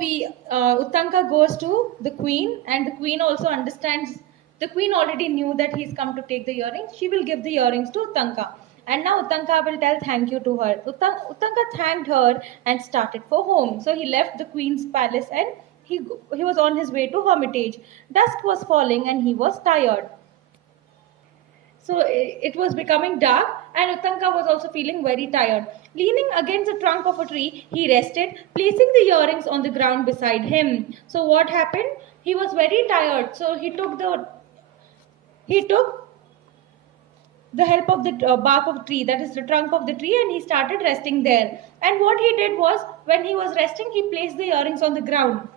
Uttanka goes to the queen, and the queen also understands. The queen already knew that he's come to take the earrings. She will give the earrings to Uttanka, and now Uttanka will tell thank you to her. Uttanka thanked her and started for home. So he left the queen's palace and he was on his way to Hermitage. Dusk was falling and he was tired. So it was becoming dark, and Uttanka was also feeling very tired. Leaning against the trunk of a tree, he rested, placing the earrings on the ground beside him. So what happened? He was very tired, so he took the help of the bark of the tree, that is the trunk of the tree, and he started resting there. And what he did was, when he was resting, he placed the earrings on the ground.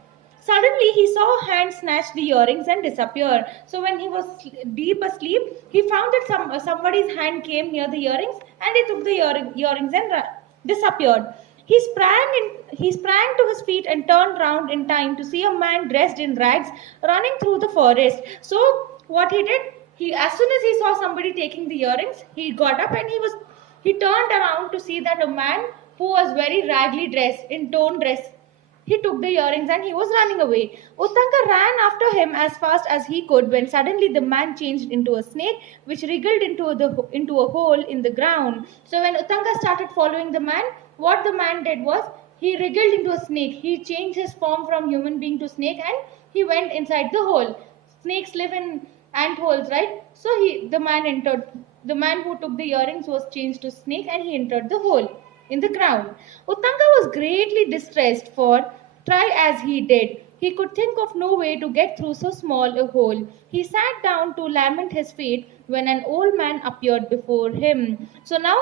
Suddenly, he saw a hand snatch the earrings and disappear. So when he was deep asleep, he found that somebody's hand came near the earrings, and he took the earrings and disappeared. He sprang to his feet and turned round in time to see a man dressed in rags running through the forest. So what he did, as soon as he saw somebody taking the earrings, he got up and he turned around to see that a man who was very raggedly dressed in torn dress. He took the earrings and he was running away. Uttanka ran after him as fast as he could, when suddenly the man changed into a snake which wriggled into a hole in the ground. So when Uttanka started following the man, what the man did was, he wriggled into a snake. He changed his form from human being to snake and he went inside the hole. Snakes live in ant holes, right? So the man entered. The man who took the earrings was changed to snake and he entered the hole in the ground. Uttanka was greatly distressed, for try as he did, he could think of no way to get through so small a hole. He sat down to lament his fate when an old man appeared before him. So now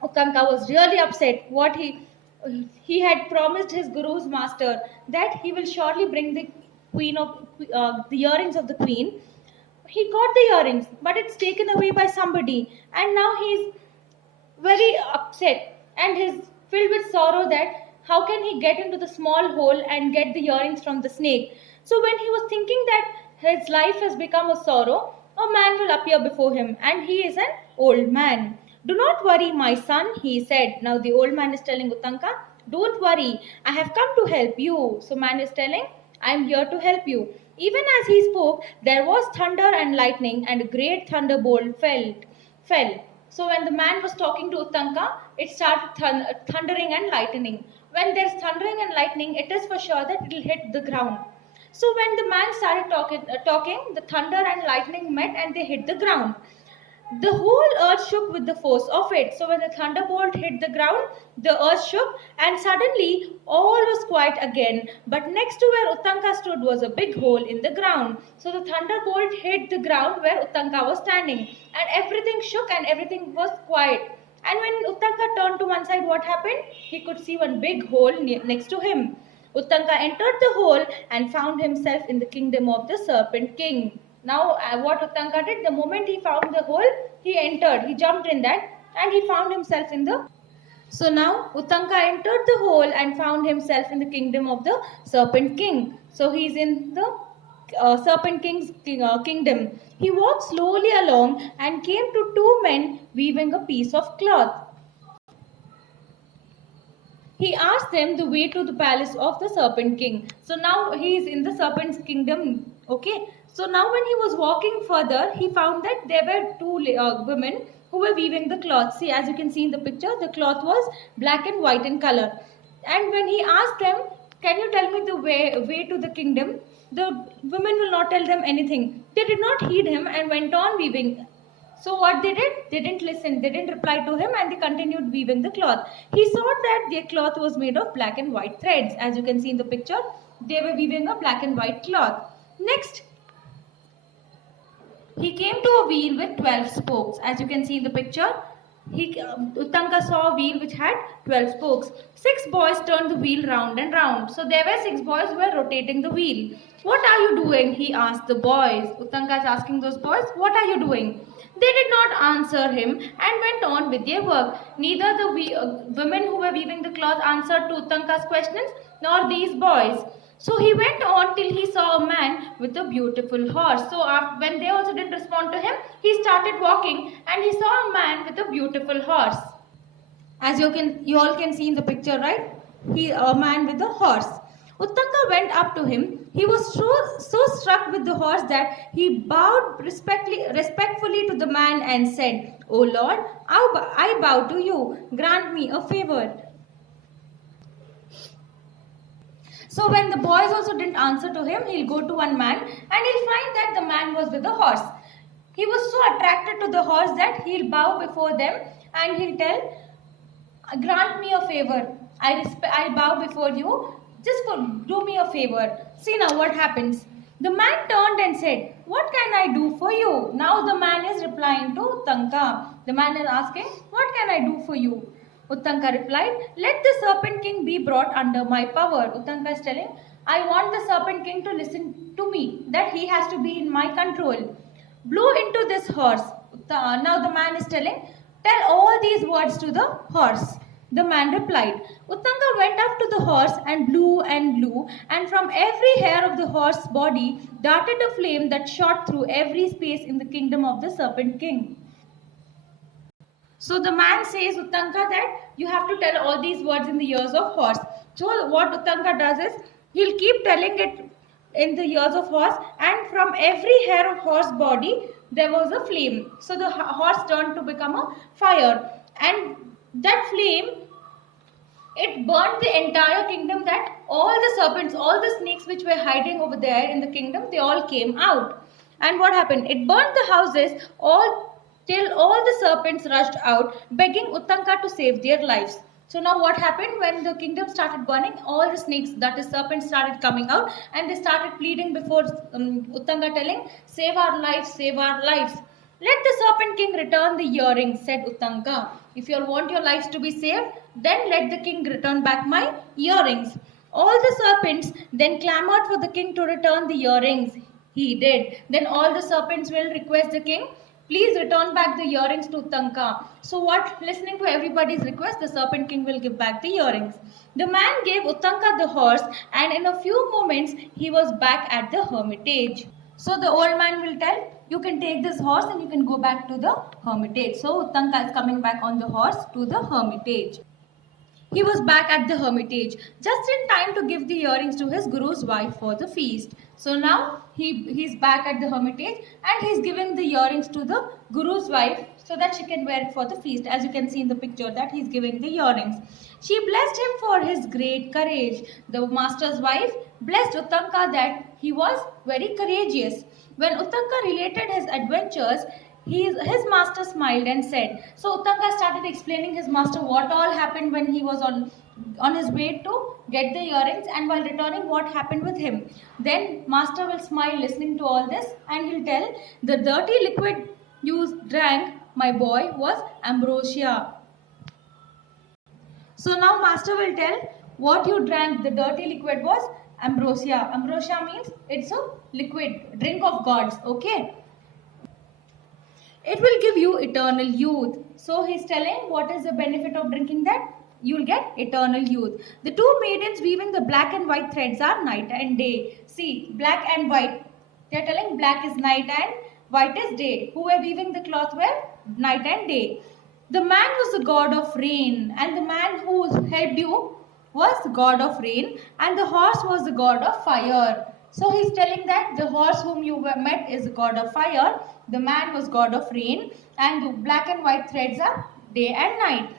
Uttanka was really upset. What he had promised his guru's master that he will surely bring the the earrings of the queen. He got the earrings, but it's taken away by somebody, and now he's very upset and is filled with sorrow that how can he get into the small hole and get the earrings from the snake. So when he was thinking that his life has become a sorrow, a man will appear before him, and he is an old man. Do not worry, my son, he said. Now the old man is telling Uttanka, don't worry, I have come to help you. So man is telling, I am here to help you. Even as he spoke, there was thunder and lightning, and a great thunderbolt fell. So when the man was talking to Uttanka, it started thundering and lightning. When there's thundering and lightning, it is for sure that it will hit the ground. So when the man started talking, the thunder and lightning met and they hit the ground. The whole earth shook with the force of it. So when the thunderbolt hit the ground, the earth shook, and suddenly all was quiet again. But next to where Uttanka stood was a big hole in the ground. So the thunderbolt hit the ground where Uttanka was standing, and everything shook and everything was quiet. And when Uttanka turned to one side, what happened? He could see one big hole next to him. Uttanka entered the hole and found himself in the kingdom of the Serpent King. Now, what Uttanka did, the moment he found the hole, he entered, he jumped in that, and he found himself in the... So now, Uttanka entered the hole and found himself in the kingdom of the Serpent King. So he's in the Serpent King's kingdom. He walked slowly along and came to two men weaving a piece of cloth. He asked them the way to the palace of the Serpent King. So now he is in the Serpent's kingdom, okay? So now when he was walking further, he found that there were two women who were weaving the cloth. See, as you can see in the picture, the cloth was black and white in color. And when he asked them, can you tell me the way to the kingdom? The women will not tell them anything. They did not heed him and went on weaving. So what they did? They didn't listen. They didn't reply to him, and they continued weaving the cloth. He saw that their cloth was made of black and white threads. As you can see in the picture, they were weaving a black and white cloth. Next, he came to a wheel with 12 spokes. As you can see in the picture, Uttanka saw a wheel which had 12 spokes. 6 boys turned the wheel round and round. So there were 6 boys who were rotating the wheel. What are you doing? He asked the boys. Uttanka is asking those boys, what are you doing? They did not answer him and went on with their work. Neither the women who were weaving the cloth answered to Uttanka's questions, nor these boys. So he went on till he saw a man with a beautiful horse. So when they also didn't respond to him, he started walking and he saw a man with a beautiful horse. As you all can see in the picture, right? A man with a horse. Uttanga went up to him. He was so struck with the horse that he bowed respectfully to the man and said, "O Lord, I bow to you. Grant me a favor." So when the boys also didn't answer to him, he'll go to one man and he'll find that the man was with the horse. He was so attracted to the horse that he'll bow before them and he'll tell, "Grant me a favor. I bow before you. Just do me a favor." See now what happens. The man turned and said, "What can I do for you?" Now the man is replying to Uttanka. The man is asking, "What can I do for you?" Uttanka replied, "Let the Serpent King be brought under my power." Uttanka is telling, "I want the Serpent King to listen to me, that he has to be in my control. Blow into this horse." Now the man is telling, "Tell all these words to the horse." The man replied. Uttanga went up to the horse and blew, and from every hair of the horse's body darted a flame that shot through every space in the kingdom of the Serpent King. So the man says, Uttanka, that you have to tell all these words in the ears of horse. So what Uttanka does is, he'll keep telling it in the ears of horse, and from every hair of horse body there was a flame. So the horse turned to become a fire, and that flame, it burned the entire kingdom, that all the serpents, all the snakes which were hiding over there in the kingdom, they all came out. And what happened? It burned the houses till all the serpents rushed out, begging Uttanka to save their lives. So now what happened? When the kingdom started burning, all the snakes, that is serpents, started coming out, and they started pleading before Uttanka, telling, "Save our lives, save our lives." "Let the Serpent King return the earrings," said Uttanka. "If you want your lives to be saved, then let the king return back my earrings." All the serpents then clamored for the king to return the earrings. He did. Then all the serpents will request the king, "Please return back the earrings to Uttanka." So what? Listening to everybody's request, the Serpent King will give back the earrings. The man gave Uttanka the horse, and in a few moments he was back at the hermitage. So the old man will tell, "You can take this horse and you can go back to the hermitage." So Uttanka is coming back on the horse to the hermitage. He was back at the hermitage just in time to give the earrings to his guru's wife for the feast. So now he's back at the hermitage and he's giving the earrings to the guru's wife so that she can wear it for the feast. As you can see in the picture, that he's giving the earrings. She blessed him for his great courage. The master's wife blessed Uttanka that he was very courageous. When Uttanka related his adventures, his master smiled and said, so Uttanka started explaining his master what all happened when he was on his way to get the earrings, and while returning what happened with him. Then master will smile listening to all this, and he'll tell, "The dirty liquid you drank, my boy, was ambrosia." So now master will tell, what you drank, the dirty liquid, was ambrosia. Ambrosia means it's a liquid, drink of gods, okay? It will give you eternal youth. So he's telling what is the benefit of drinking that? You will get eternal youth. The two maidens weaving the black and white threads are night and day. See, black and white. They are telling black is night and white is day. Who were weaving the cloth were night and day. The man was the god of rain, and the man who helped you was the god of rain, and the horse was the god of fire. So he's telling that the horse whom you met is the god of fire, the man was god of rain, and the black and white threads are day and night.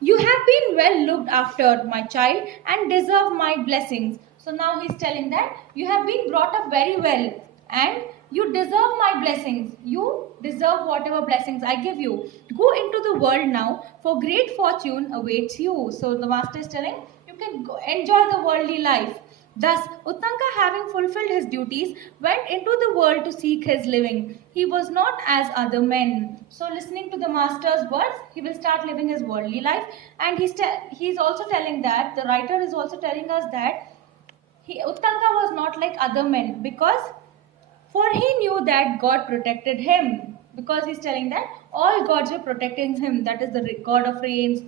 You have been well looked after, my child, and deserve my blessings. So now he's telling that you have been brought up very well and you deserve my blessings. You deserve whatever blessings I give you. Go into the world now, for great fortune awaits you. So the master is telling you can go enjoy the worldly life. Thus, Uttanka, having fulfilled his duties, went into the world to seek his living. He was not as other men. So, listening to the master's words, he will start living his worldly life. And he's also telling that, the writer is also telling us that Uttanka was not like other men, because for he knew that God protected him. Because he's telling that all gods were protecting him. That is the god of rains,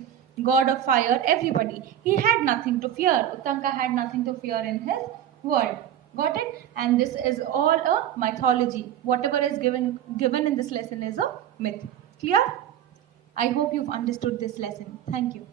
god of fire, everybody. He had nothing to fear. Uttanka had nothing to fear in his world. Got it? And this is all a mythology. Whatever is given in this lesson is a myth. Clear? I hope you've understood this lesson. Thank you.